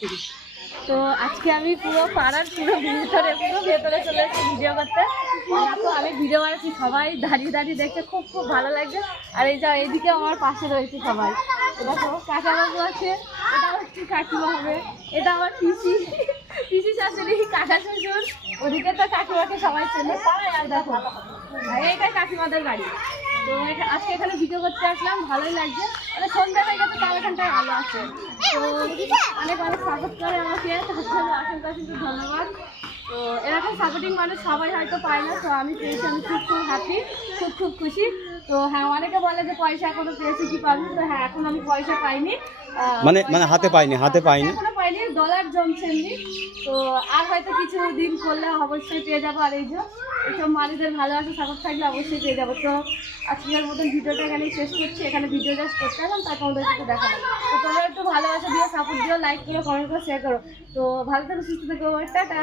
মিস্ত্রি। তো আজকে আমি পুরো পাড়ার পুরো ভেতরে চলে এসেছি ভিডিও করতে। তো আমি ভিডিও বানাচ্ছি, সবাই দাঁড়িয়ে দাঁড়িয়ে দেখতে খুব খুব ভালো লাগছে। আর এই যা এইদিকে আমার পাশে রয়েছে সবাই, এটা সব কাকাবাবু আছে, এটা হচ্ছে কাকিমা হবে, এটা আমার পিসি শাশুড়ি, কাকা শ্বশুর, ওদিকে তো কাকিমাকে সবাই চেনে। আর দেখো এইটাই কাকিমাদের গাড়ি। তো আজকে এখানে ভিডিও করতে আসলাম, ভালোই লাগছে। মানে সন্ধ্যা হয়ে গেছে, তার এখানটায় আলো আছে। তো অনেক অনেক সাপোর্ট করে আমাকে, তার জন্য অসংখ্য অসংখ্য ধন্যবাদ। তো এরকম সাপোর্টিং মানুষ সবাই হয়তো পায় না, তো আমি পেয়েছি, আমি খুব খুব হ্যাপি, খুব খুব খুশি। তো হ্যাঁ, অনেকে বলে যে পয়সা এখনো পেয়েছি কি পাবি, তো হ্যাঁ এখন আমি পয়সা পাইনি, মানে হাতে পাইনি এখনো পাইনি, ডলার জমছেননি। তো আর হয়তো কিছু দিন করলে অবশ্যই পেয়ে যাবো। আর এই যে এইসব মানুষদের ভালোবাসা সাপোর্ট থাকলে অবশ্যই পেয়ে যাবো। তো আজকের মতন ভিডিওটা এখানেই শেষ করছি। এখানে ভিডিও জাস্ট করতে এলাম, তারপর ওদের একটু দেখাবো। তো তোমরা একটু ভালোবাসা দিও, সাপোর্ট দিও, লাইক করো, কমেন্ট করো, শেয়ার করো। তো ভালো থেকো, সুস্থ থেকো, টাটা।